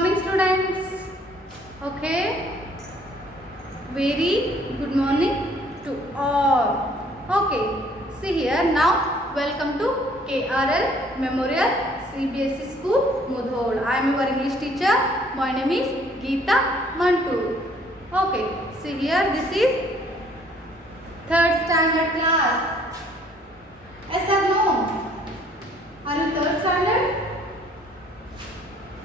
morning students. Okay, very good morning to all. Okay, see here now, welcome to KRL Memorial CBSE School Mudhol. I am your English teacher. My name is Geeta Mantu. Okay, see here, this is third standard class. Yes or no? Are you third standard?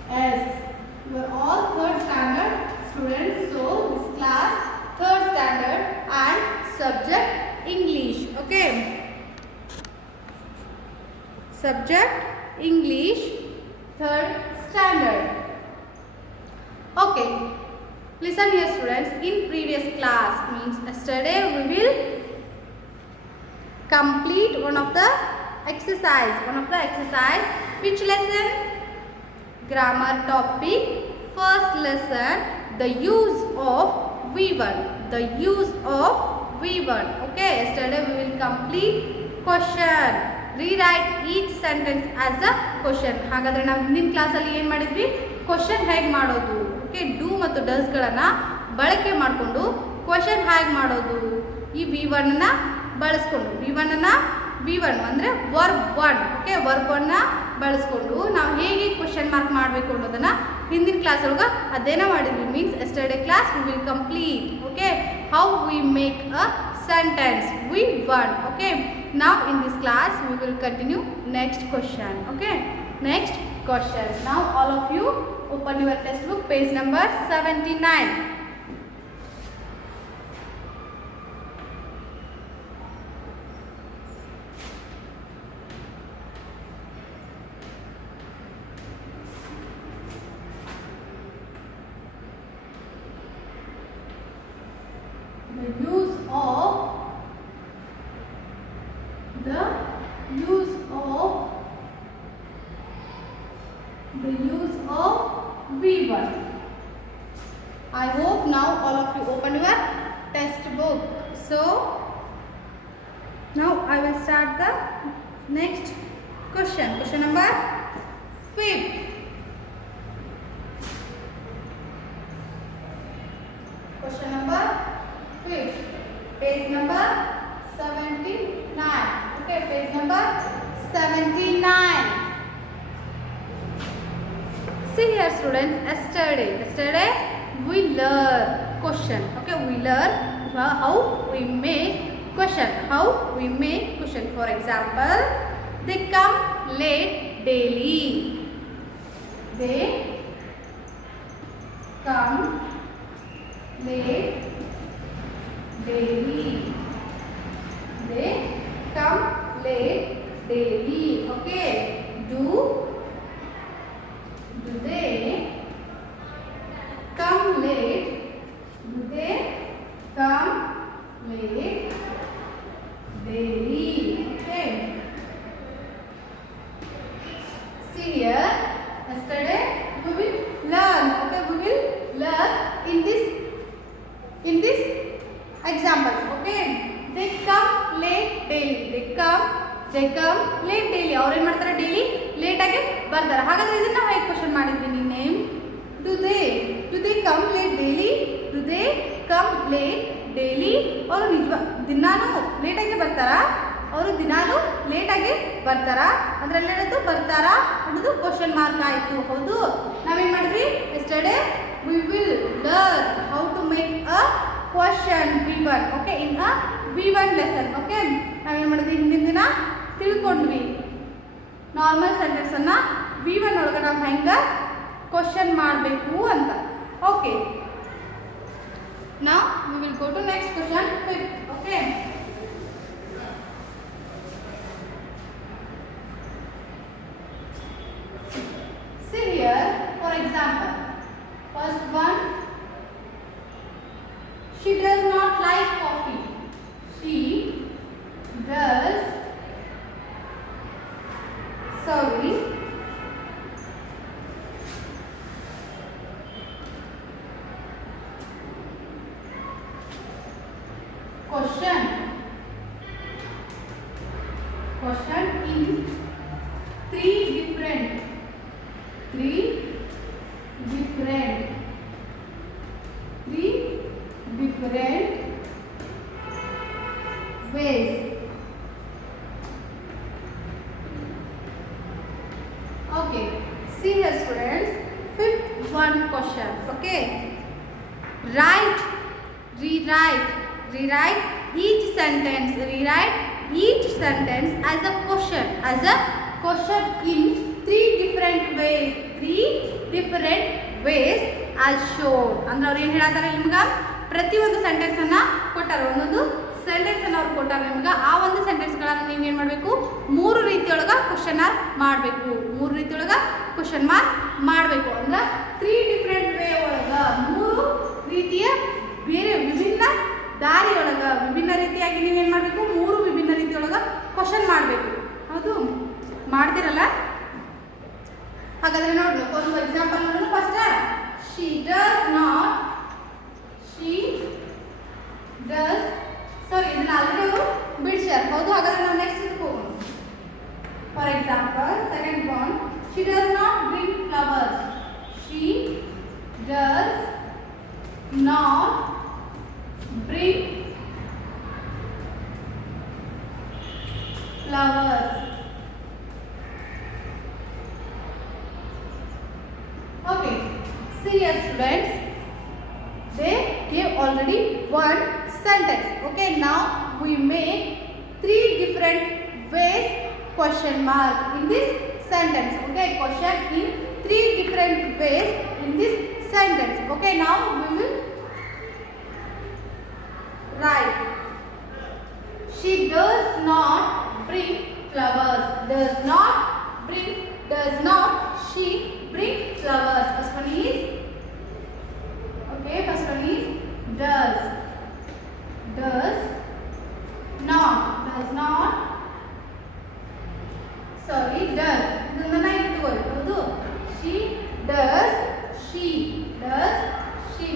Yes, you are all third standard students. So this class third standard and subject English. Okay, subject English third standard. Okay, listen here students. In previous class, means yesterday, we will complete one of the exercise. Which lesson? Grammar topic. First lesson, the use of V1. Okay, yesterday we will complete question. Rewrite each sentence as a question. ಹಾಗಾದ್ರೆ ನಾವು ಹಿಂದಿನ ಕ್ಲಾಸಲ್ಲಿ ಏನು ಮಾಡಿದ್ವಿ? ಕ್ವಶನ್ ಹೇಗೆ ಮಾಡೋದು? Okay, do ಮತ್ತು ಡಸ್ಗಳನ್ನು ಬಳಕೆ ಮಾಡಿಕೊಂಡು ಕ್ವಶನ್ ಹೇಗೆ ಮಾಡೋದು? ಈ V1 ಬಳಸ್ಕೊಂಡು V1 ಅಂದರೆ ವರ್ಬ್ 1. ಓಕೆ, ವರ್ಬ್ 1 ಬಳಸ್ಕೊಂಡು ನಾವು ಹೇಗೆ ಕ್ವಶನ್ ಮಾರ್ಕ್ ಮಾಡಬೇಕು ಅನ್ನೋದನ್ನು ಹಿಂದಿನ ಕ್ಲಾಸ್ ಒಳಗೆ ಅದೇನೋ ಮಾಡಿದ್ವಿ. Means yesterday class we will complete. Okay, how we make a sentence V1. Okay, now in this class we will continue next question. Okay, next question. Now all of you open your textbook, page number 79. The use of V1. I hope now all of you open your textbook. So now I will start the next question. Question number 5. Question number 5. Page number 79. Okay, page number 79. See here students, yesterday we learn question. Okay, we learn how we make question. For example, they come late daily. They come late daily. Okay, do they come late? Daily? Okay. See here, yesterday we will learn. Okay, we will learn in this examples. Okay, they come late daily. They come late daily. ಅವ್ರು ಏನು ಮಾಡ್ತಾರೆ? Daily late ಆಗಿ ಬರ್ತಾರೆ. ಹಾಗಾದ್ರೆ ಇದನ್ನ ನಾವು ಹೇಗೆ ಕ್ವಶನ್ ಮಾಡಿದ್ವಿ ನಿನ್ನೆ? Do they come late daily? ಅವರು ದಿನಾನು ಲೇಟಾಗಿ ಬರ್ತಾರಾ? ಅದರಲ್ಲಿ ಏನದು ಬರ್ತಾರಾ ಅನ್ನೋದು ಕ್ವಶನ್ ಮಾರ್ಕ್ ಆಯಿತು. ಹೌದು, ನಾವೇನು ಮಾಡಿದ್ವಿ? Yesterday we will learn how to make a question V1. Okay, in a V1 lesson. Okay, ನಾವೇನು ಮಾಡಿದ್ವಿ? ಹಿಂದಿನ ದಿನ ತಿಳ್ಕೊಂಡ್ವಿ ನಾರ್ಮಲ್ ಸೆಂಟೆನ್ಸನ್ನು V1 ಒಳಗೆ ನಾವು ಹೆಂಗೆ ಕ್ವಶನ್ ಮಾಡಬೇಕು ಅಂತ. Okay, now we will go to next question 5. Okay, see here, for example, first one, she does not like coffee. Question in three different Okay, see here students, fifth one question. Okay, write, rewrite each sentence as a question in three different ways as shown. ಅಂದ್ರೆ ಅವ್ರು ಏನು ಹೇಳ್ತಾರೆ ನಿಮ್ಗೆ ಪ್ರತಿಯೊಂದು ಸೆಂಟೆನ್ಸ್ ಅನ್ನ ಕೊಟ್ಟಾರೆ, ಒಂದೊಂದು ಸೆಂಟೆನ್ಸ್ ಅನ್ನು ಅವ್ರು ಕೊಟ್ಟಾರೆ ನಿಮ್ಗೆ. ಆ ಒಂದು ಸೆಂಟೆನ್ಸ್ಗಳನ್ನು ನೀವು ಏನು ಮಾಡಬೇಕು, ಮೂರು ರೀತಿಯೊಳಗ ಕ್ವಶನ್ ಮಾರ್ಕ್ ಮಾಡಬೇಕು. ಅಂದ್ರೆ 3 ಡಿಫ್ರೆಂಟ್ ವೇ ಒಳಗ, ಮೂರು ರೀತಿಯ ಬೇರೆ ವಿಭಿನ್ನ ದಾರಿಯೊಳಗ, ವಿಭಿನ್ನ ರೀತಿಯಾಗಿ ನೀವೇನು ಮಾಡಬೇಕು, ಮೂರು ವಿಭಿನ್ನ ರೀತಿಯೊಳಗ ಕ್ವಶನ್ ಮಾಡಬೇಕು. ಹೌದು, ಮಾಡ್ತಿರಲ್ಲ? ಹಾಗಾದ್ರೆ ನೋಡ್ರಿ, ಒಂದು ಎಕ್ಸಾಂಪಲ್ ನೋಡೋಣ. ಫಸ್ಟ್, she does ಸಾರಿ ಇದನ್ನ ಆಲ್ರೆಡಿ ಅವರು ಬಿಡ್ಸ್ಯಾರ. ಹೌದು, ಹಾಗಾದ್ರೆ ನಾವು ನೆಕ್ಸ್ಟ್ ಇದಕ್ಕೆ ಹೋಗೋಣ. For example second one, she does not bring flowers. She does not bring flowers. Okay, see here students, they gave already one sentence. Okay, now we make 3 different ways question mark in this sentence. Okay, question in 3 different ways in this sentence. Okay, now we will write. She does not bring flowers. Does not she bring flowers? First one is, okay, first one is does not sorry, does ಇದನ್ನ ಇಟ್ಕೊಳ್ಳಿ. ಹೌದು, she does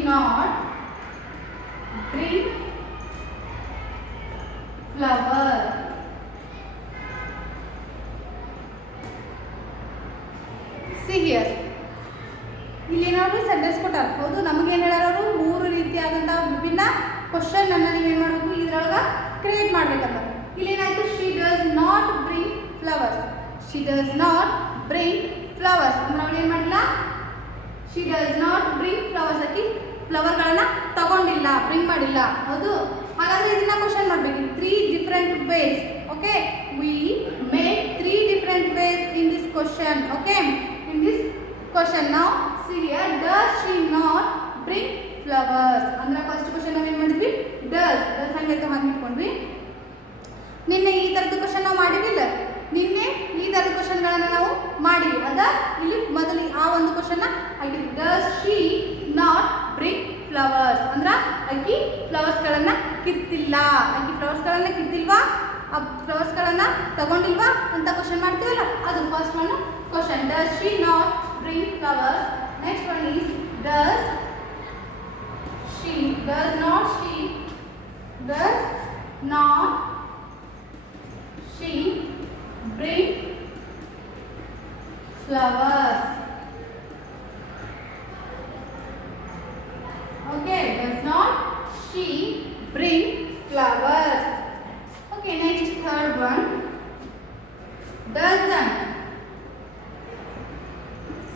not bring flower. See here, ಇಲ್ಲಿ ಏನಾದ್ರು ಸೆಂಟೆನ್ಸ್ ಕೊಟ್ಟಾರ. ಹೌದು, ನಮಗೇನು ಹೇಳಾರ ಅವರು, ಮೂರು ರೀತಿಯಾದಂಥ ವಿಭಿನ್ನ ಕ್ವಶನ್ ಅನ್ನ ನೀವೇನು ಮಾಡಬೇಕು, ಇದ್ರೊಳಗ ಕ್ರಿಯೇಟ್ ಮಾಡ್ಬೇಕಂತ. ಇಲ್ಲಿ ಏನಾಯ್ತು, she does not bring flowers. ಅಂದ್ರೆ ಅವಳು ಏನು ಮಾಡಿಲ್ಲ, she does not bring flowers ಹಾಕಿ ಫ್ಲವರ್ಗಳನ್ನ ತಗೊಂಡಿಲ್ಲ, ಬ್ರಿಂಗ್ ಮಾಡಿಲ್ಲ. ಹೌದು, ಹಾಗಾದ್ರೆ ಇದನ್ನ ಕ್ವಶನ್ ಮಾಡಬೇಕು 3 different ways. Okay, we make 3 different ways in this question. Okay, in this question now see here, does she not bring flowers? ಅಂದ್ರೆ ಫಸ್ಟ್ ಕ್ವಶನ್ ನಾವು ಏನು ಮಾಡಿದ್ವಿ, ಡಸ್ ಹಂಗೈತೆ ಹಾಕಿಟ್ಕೊಂಡ್ವಿ. ನಿನ್ನೆ ಈ ಥರದ ಕ್ವಶನ್ ನಾವು ಮಾಡಿರಲಿಲ್ಲ, ನಿನ್ನೆ ಈ ಥರದ ಕ್ವಶನ್ಗಳನ್ನು ನಾವು ಮಾಡಿ ಅದ ಇಲ್ಲಿ ಮೊದಲು ಆ ಒಂದು ಕ್ವಶನ್ನ ಹಾಕಿದ್ವಿ. Does she not bring flowers ಅಂದ್ರೆ ಆಕಿ ಫ್ಲವರ್ಸ್ಗಳನ್ನು ಕಿತ್ತಿಲ್ವಾ, ಆ ಫ್ಲವರ್ಸ್ಗಳನ್ನು ತಗೊಂಡಿಲ್ವಾ ಅಂತ ಕ್ವಶನ್ ಮಾಡ್ತೀವಲ್ಲ, ಅದು first one question. Does she not bring flowers. Next one is does not she bring flowers. Okay, does not she bring flowers. Okay, next third one, doesn't.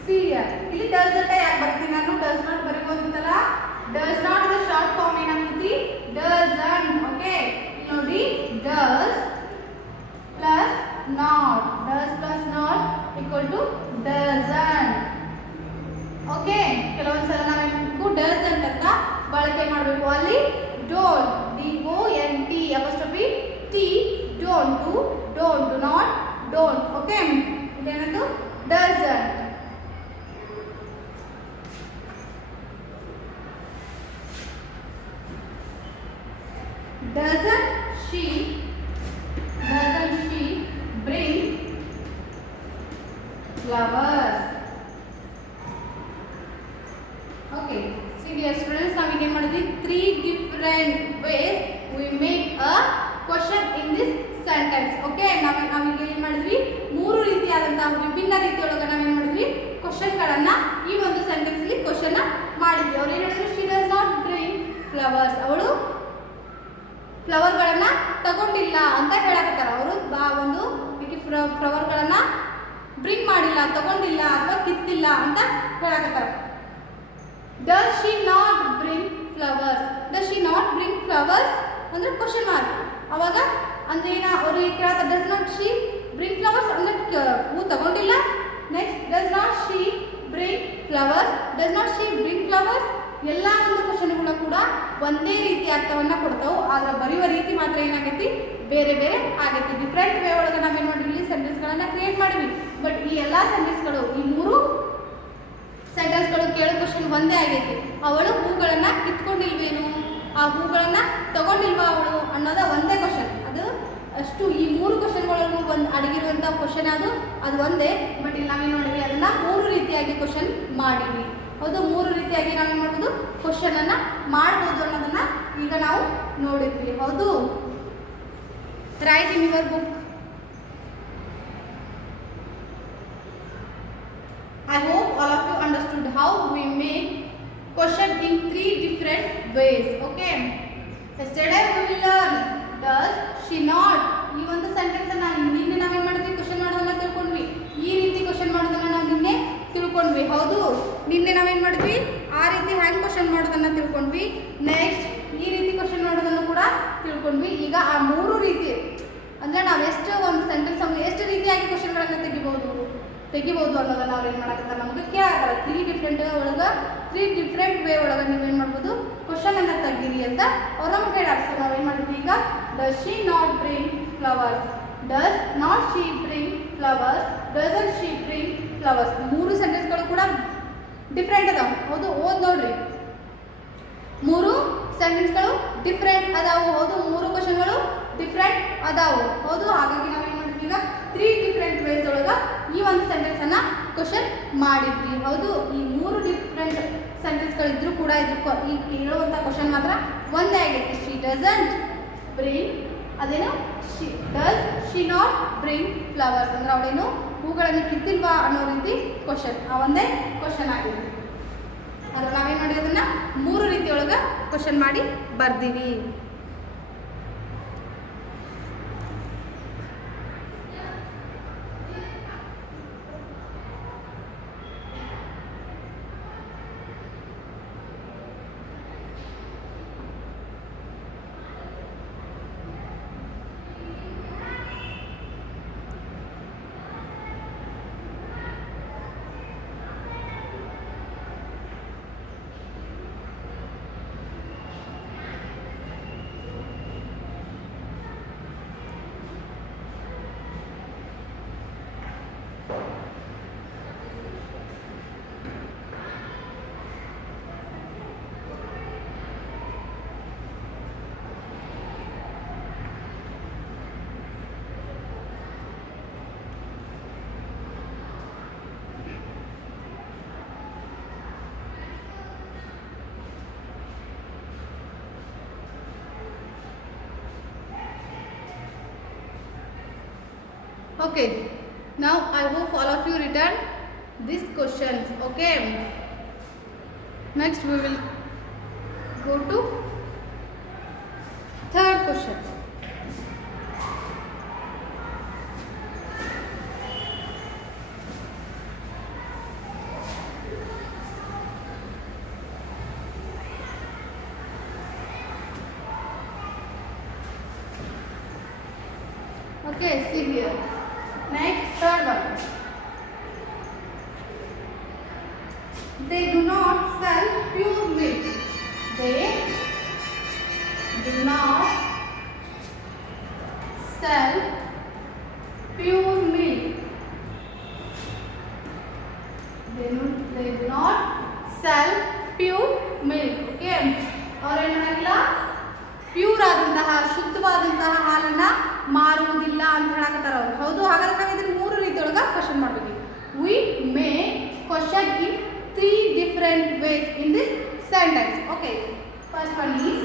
See here, ಇಲ್ಲಿ doesn't ಯಾಕೆ ಬರ್ತೀನಿ ನಾನು, does not ಬರೀಬೋದಿತ್ತಲ್ಲ. does not the short form ಏನಾಗ್ತೈತಿ, doesn't. Okay, ಇಲ್ಲಿ ನೋಡಿ, does plus not equal to doesn't. Okay, ಕೆಲವೊಂದು ಸಲ ನಾವು doesn't ಅಂತ ಬಳಕೆ ಮಾಡಬೇಕು. ಅಲ್ಲಿ don't, DONT apostrophe T, don't, do not, don't. Okay, ಇದೇನದು doesn't. Doesn't she bring flowers? Okay, see dear students, now we can do 3 different ways we make a question in this sentence. Okay, ನಾವು ಏನು ಮಾಡಿದ್ವಿ, ಮೂರು ರೀತಿಯಾದಂತಹ ವಿಭಿನ್ನ ರೀತಿಯೊಳಗೆ ನಾವು ಏನು ಮಾಡಿದ್ವಿ, ಕ್ವಶನ್ಗಳನ್ನ ಈ ಒಂದು ಸೆಂಟೆನ್ಸ್ ಅಲ್ಲಿ ಕ್ವಶನ್ ಮಾಡಿದ್ವಿ. ಅವ್ರು ಏನು ಹೇಳಿದ್ರು, she does not bring flowers. ಅವಳು ಫ್ಲವರ್ಗಳನ್ನು ತಗೊಂಡಿಲ್ಲ ಅಂತ ಹೇಳಕತ್ತಾರ. ಅವರು ಒಂದು ಫ್ಲವರ್ಗಳನ್ನು ಬ್ರಿಂಗ್ ಮಾಡಿಲ್ಲ, ತಗೊಂಡಿಲ್ಲ ಅಥವಾ ಕಿತ್ತಿಲ್ಲ ಅಂತ ಹೇಳಕತ್ತಾರ. Does she not bring flowers? Does she not bring flowers ಅಂದ್ರೆ ಕ್ವಶನ್ ಮಾರ್ಕ್. ಅವಾಗ ಅಂದ್ರೆ ಏನ ಅವರು ಕೇಳ್ತಾರೆ, does not she bring flowers ಅಂದ್ರೆ ಹೂ ತಗೊಂಡಿಲ್ಲ. Next does not she bring flowers, does not she bring flowers. ಎಲ್ಲ ಒಂದು ಕ್ವಶನ್ಗಳು ಕೂಡ ಒಂದೇ ರೀತಿ ಅರ್ಥವನ್ನ ಕೊಡ್ತಾವೆ, ಆದ್ರೆ ಬರೆಯುವ ರೀತಿ ಮಾತ್ರ ಏನಾಗೈತಿ ಬೇರೆ ಬೇರೆ ಆಗೈತಿ. ಡಿಫ್ರೆಂಟ್ ವೇ ಒಳಗೆ ನಾವೇನು ಮಾಡಿದ್ವಿ, ಇಲ್ಲಿ ಸೆಂಟೆನ್ಸ್ಗಳನ್ನು ಕ್ರಿಯೇಟ್ ಮಾಡಿದ್ವಿ. ಬಟ್ ಈ ಎಲ್ಲ ಸೆಂಟೆನ್ಸ್ಗಳು, ಈ 3 ಸೆಂಟೆನ್ಸ್ಗಳು ಕೇಳೋ ಕ್ವಶನ್ ಒಂದೇ ಆಗೈತಿ. ಅವಳು ಹೂಗಳನ್ನು ಕಿತ್ಕೊಂಡಿಲ್ವೇನು, ಆ ಹೂಗಳನ್ನು ತಗೊಂಡಿಲ್ವಾ ಅವಳು ಅನ್ನೋದ ಒಂದೇ ಕ್ವಶನ್. ಅದು ಅಷ್ಟು ಈ 3 ಕ್ವಶನ್ಗಳಲ್ಲೂ ಒಂದು ಅಡಗಿರುವಂಥ ಕ್ವಶನ್ ಅದು ಒಂದೇ. ಬಟ್ ಇಲ್ಲಿ ನಾವೇನು ಮಾಡಿದ್ವಿ, ಅದನ್ನು 3 ರೀತಿಯಾಗಿ ಕ್ವಶನ್ ಮಾಡಿದ್ವಿ. ಹೌದು, 3 ರೀತಿಯಾಗಿ ನಾವೇನು ಮಾಡ್ಬೋದು, ಕ್ವಶನ್ ಅನ್ನ ಮಾಡ್ಬೋದು ಅನ್ನೋದನ್ನ ಈಗ ನಾವು ನೋಡಿದ್ವಿ. ಹೌದು, right in your book. I hope all of you understood how we make question in 3 different ways. Okay, yesterday we will learn does she not. ಈ ಒಂದು ಸೆಂಟೆನ್ಸ್ ಅನ್ನ ನಿನ್ನೆ ನಾವೇನು ಮಾಡಿದ್ವಿ, ಕ್ವಶನ್ ಮಾಡೋದನ್ನ ತಿಳ್ಕೊಂಡ್ವಿ. ಈ ರೀತಿ ಕ್ವಶನ್ ಮಾಡೋದನ್ನ ನಾವು ನಿನ್ನೆ ತಿಳ್ಕೊಂಡ್ವಿ. ಹೌದು, ನಿನ್ನೆ ನಾವೇನು ಮಾಡಿದ್ವಿ, ಆ ರೀತಿ ಹ್ಯಾಂಗ್ ಕ್ವಶನ್ ಮಾಡೋದನ್ನ ತಿಳ್ಕೊಂಡ್ವಿ. ನೆಕ್ಸ್ಟ್ ಈ ರೀತಿ ಕ್ವಶನ್ ಮಾಡೋದನ್ನು ಕೂಡ ತಿಳ್ಕೊಂಡ್ವಿ. ಈಗ ಆ 3 ರೀತಿ ಅಂದರೆ ನಾವು ಎಷ್ಟು ಒಂದು ಸೆಂಟೆನ್ಸ್ ಎಷ್ಟು ರೀತಿಯಾಗಿ ಕ್ವಶನ್ಗಳನ್ನು ತೆಗಿಬೋದು ಅನ್ನೋದನ್ನ ಅವ್ರು ಏನು ಮಾಡಕತ್ತಾರೆ, ನಮಗೆ ಕೇಳಾಕತ್ತಾರೆ. 3 ಡಿಫ್ರೆಂಟ್ ಒಳಗೆ 3 ಡಿಫ್ರೆಂಟ್ ವೇ ಒಳಗೆ ನೀವೇನು ಮಾಡ್ಬೋದು, ಕ್ವಶನ್ ಅನ್ನು ತೆಗೀರಿ ಅಂತ ಅವ್ರು ನಮ್ಗೆ ಹೇಳಾರ. ಸೊ ನಾವೇನು ಮಾಡಿದ್ವಿ ಈಗ, does she not bring flowers, does not she bring flowers, doesn't she bring flowers. 3 ಸೆಂಟೆನ್ಸ್ಗಳು ಕೂಡ ಡಿಫ್ರೆಂಟ್ ಅದಾವೆ. ಹೌದು, ಓದ್ ನೋಡ್ರಿ, 3 ಸೆಂಟೆನ್ಸ್ಗಳು ಡಿಫ್ರೆಂಟ್ ಅದಾವು. ಹೌದು, 3 ಕ್ವಶನ್ಗಳು ಡಿಫ್ರೆಂಟ್ ಅದಾವು. ಹೌದು, ಹಾಗಾಗಿ ನಾವೇನು ಮಾಡಿದ್ವಿ ಈಗ 3 ಡಿಫ್ರೆಂಟ್ ವೇಸ್ ಒಳಗೆ ಈ ಒಂದು ಸೆಂಟೆನ್ಸ್ ಅನ್ನ ಕ್ವಶನ್ ಮಾಡಿದ್ವಿ. ಹೌದು, ಈ 3 ಡಿಫ್ರೆಂಟ್ ಸೆಂಟೆನ್ಸ್ಗಳಿದ್ರೂ ಕೂಡ ಈ ಕೇಳುವಂಥ ಕ್ವಶನ್ ಮಾತ್ರ ಒಂದೇ ಆಗೈತಿ. ಶಿ ಡಸಂಟ್ ಬ್ರಿಂಗ್, ಅದೇನು does she not bring flowers ಅಂದ್ರೆ ಅವಳೇನು ಹೂಗಳನ್ನು ಕಿತ್ತಿಲ್ವಾ ಅನ್ನೋ ರೀತಿ ಕ್ವಶನ್, ಆ ಒಂದೇ ಕ್ವಶನ್ ಆಗಿದೆ. ಅದ್ರ ನಾವೇನು ಮಾಡಿ ಅದನ್ನು 3 ರೀತಿಯೊಳಗೆ ಕ್ವಶನ್ ಮಾಡಿ ಬರ್ದೀವಿ. Okay, now I hope all of you return these questions. Okay, next we will go to third question. Okay, see here. Next, third one. They do not sell pure milk. They do not sell pure milk. They do not sell pure milk. Okay. और ಏನಾಗಿಲ್ಲ, ಪ್ಯೂರ್ ಆದಂತಹ ಶುದ್ಧವಾದಂತಹ ಹಾಲನ್ನ ಮಾರುವುದಿಲ್ಲ ಅಂತ ಹೇಳಕತ್ತಾರ ಅವರು. ಹೌದು, ಹಾಗಾದ್ರೆ ನಾವು ಇದನ್ನ 3 ರೀತಿಯೊಳಗೆ ಕ್ವಶನ್ ಮಾಡಬೇಕು. We may question in 3 different ways in this sentence. Okay, first one is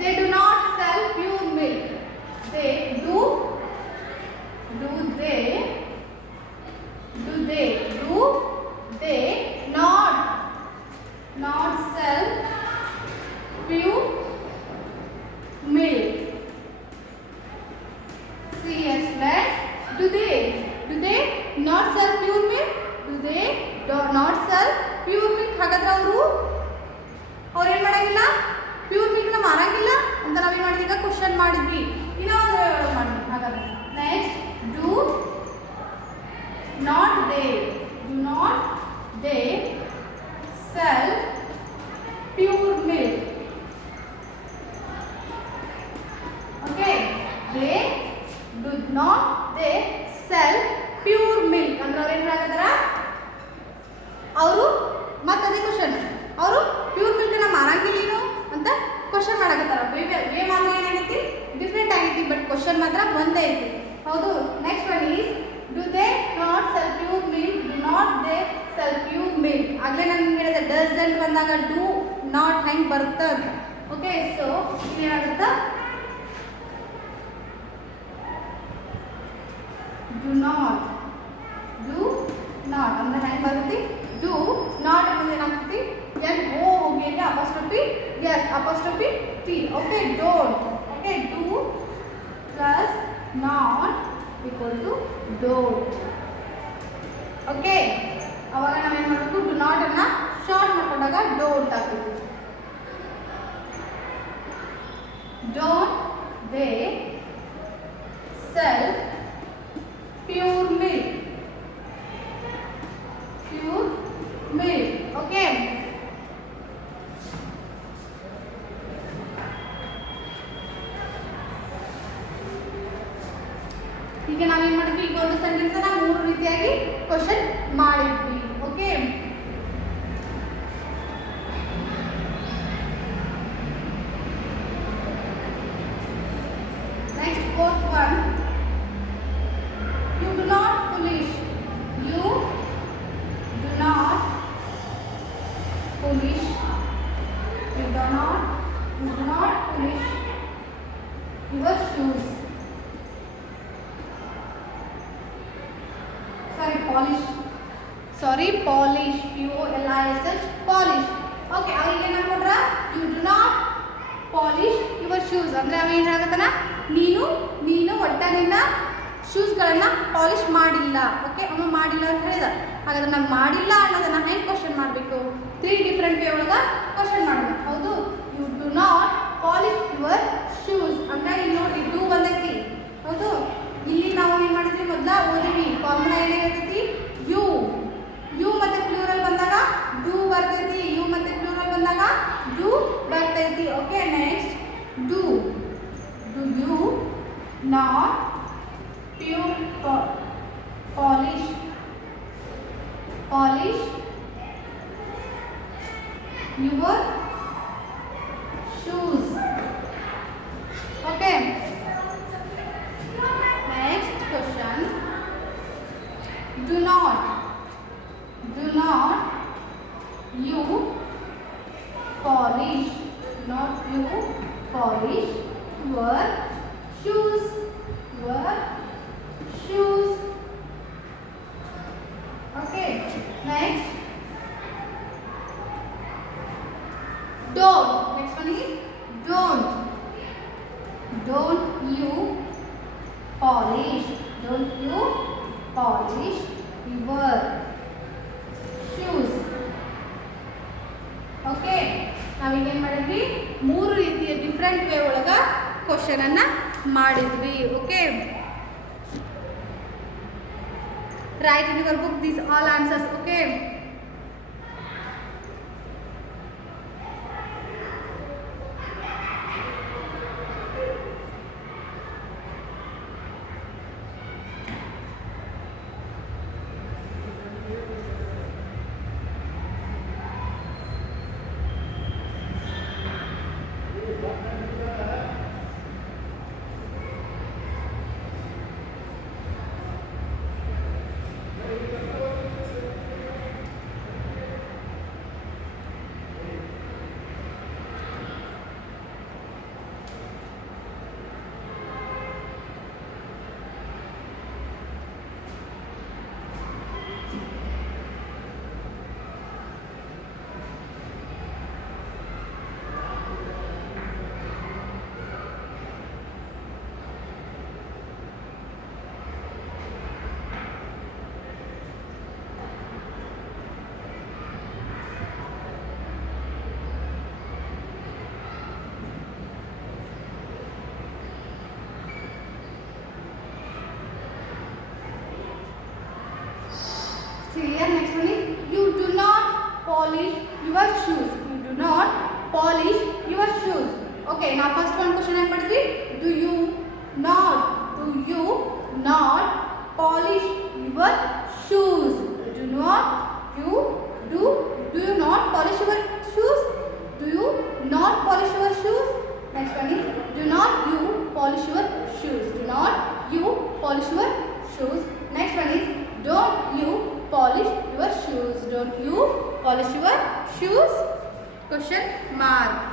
they do not sell pure milk. They do they not sell pure milk. See, yes, let's do they. ಹಾಗಾದ್ರೆ ಅವ್ರು ಏನು ಮಾಡಂಗಿಲ್ಲ, ಪ್ಯೂರ್ ಮಿಲ್ಕ್ನ ಮಾರಂಗಿಲ್ಲ ಅಂತ ನಾವೇನು ಮಾಡಿದ್ವಿ, ಈಗ ಕ್ವಶನ್ ಮಾಡಿದ್ವಿ. ಇನ್ನೊಂದು ಮಾಡಿದ್ವಿ. ಹಾಗಾದ್ರೆ next, do not they sell pure milk. Okay, they sell pure milk ಅಂದ್ರೆ ಅವ್ರು ಏನು ಹೇಳಕತ್ತಾರ, ಅವರು ಮತ್ತೆ ಅದೇ ಕ್ವಶನ್, ಅವರು ಪ್ಯೂರ್ ಮಿಲ್ಕ್ನ ಮಾರಂಗಿಲ್ಲೇನು ಅಂತ ಕ್ವಶನ್ ಮಾಡಕತ್ತಾರ. ವೇ ಮಾತ್ರ ಏನಾಗೈತಿ, ಡಿಫ್ರೆಂಟ್ ಆಗೈತಿ, ಬಟ್ ಕ್ವಶನ್ ಮಾತ್ರ ಒಂದೇ ಐತಿ. ಹೌದು. Next one is do they not sell pure milk, do not they sell pure milk. ಆಗಲೇ ನಾನು ನಿಮ್ಗೆ ಹೇಳಿದೆ ಡಸಂಟ್ ಬಂದಾಗ ಡು ನಾಟ್ ಹೆಂಗೆ ಬರುತ್ತೆ ಅಂತ. ಓಕೆ, ಸೊ ಏನಾಗುತ್ತೆ, ಡು ನಾಟ್ ಅಂದ್ರೆ ಹೆಂಗೆ ಬರುತ್ತೆ, ಡು ನಾಟ್ ಅಂದ್ರೆ ಏನಾಗ್ತೈತಿ, ಎನ್ ಓ ಹೋಗಿ apostrophe S apostrophe T. Okay, don't. Okay, do plus not equal to don't. Okay, ಅವಾಗ ನಾವೇನು ಮಾಡಬೇಕು, ಡು ನಾಟ್ ಅನ್ನ ಶಾರ್ಟ್ ಮಾಡ್ಕೊಂಡಾಗ ಡೋಂಟ್ ಆಗ್ತೈತಿ. Don't they sell pure milk. Okay, ಈಗ ನಾವೇನು ಮಾಡಿದ್ವಿ, ಈಗ ಒಂದು ಸೆಂಟೆನ್ಸ್ ಅನ್ನ 3 ರೀತಿಯಾಗಿ ಕ್ವಶನ್ ಮಾಡಿದ್ವಿ. Okay, next fourth one, you do not foolish your shoes. Polish, P-O-L-I-S-H, polish. Okay, ಅವ್ರಿಗೆ ಏನು ಕೊಟ್ರ, you do not polish your shoes ಅಂದ್ರೆ ಅವ ಏನು ಹೇಳಕತ್ತಾನ, ನೀನು ಒಟ್ಟ ನಿನ್ನ ಶೂಸ್ಗಳನ್ನು ಪಾಲಿಶ್ ಮಾಡಿಲ್ಲ. ಓಕೆ, ಅವ ಮಾಡಿಲ್ಲ ಅಂತ ಹೇಳಿದ. ಹಾಗಾದ್ರೆ ನಾವು ಮಾಡಿಲ್ಲ ಅನ್ನೋದನ್ನ ಹೆಂಗೆ ಕ್ವಶನ್ ಮಾಡಬೇಕು, 3 ಡಿಫ್ರೆಂಟ್ ವೇ ಒಳಗೆ ಕ್ವಶನ್ ಮಾಡಬೇಕು. ಹೌದು, you do not polish your shoes ಅಂದ್ರೆ ಇಲ್ಲಿ ನೋಡಿ ಡು ಬಂದೈತಿ. ಹೌದು, ಇಲ್ಲಿ ನಾವು ಏನು ಮಾಡಿದ್ವಿ, ಮೊದಲ ಓದಿವಿ ಫಾರ್ಮುಲಾ ಏನು ಹೇಳ್ತೈತಿ, ಯು ಮತ್ತೆ ಪ್ಲೂರಲ್ ಬಂದಾಗ ಡು ಬರ್ತೈತಿ, ಯು ಮತ್ತೆ ಪ್ಲೂರಲ್ ಬಂದಾಗ ಡು ಬರ್ತೈತಿ. Okay, next do you not polish your shoes. Okay, next question, do not you polish your shoes. Okay, next, don't. Next one is don't you polish your shoes. Okay, ನಾವೀಗ ಏನು ಮಾಡಿದ್ವಿ, 3 ರೀತಿಯ different way ಒಳಗೆ ಕ್ವಶನ್ ಅನ್ನ ಮಾಡಿದ್ವಿ. Okay, write in your book these all answers. Okay, See here, next one is you do not polish your shoes. You do not polish your shoes. Okay, now first one question I put it. Do you not polish your shoes? Do you not polish your shoes? Do you not polish your shoes? Next one is do not you polish your shoes. Do not you polish your shoes. Next one is don't you polish your shoes. Don't you polish your shoes? Question mark.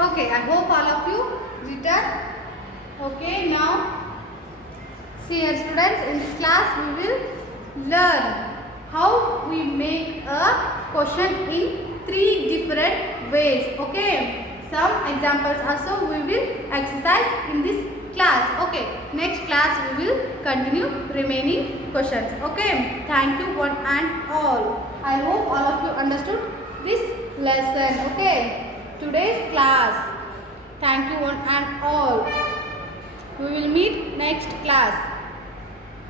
Okay, I hope all of you written. Okay, now see here students, in this class we will learn how we make a question in 3 different ways. Okay, some examples also we will exercise in this class. Okay, next class we will continue remaining questions. Okay, thank you one and all. I hope all of you understood this lesson. Okay, today's class. Thank you one and all. We will meet next class.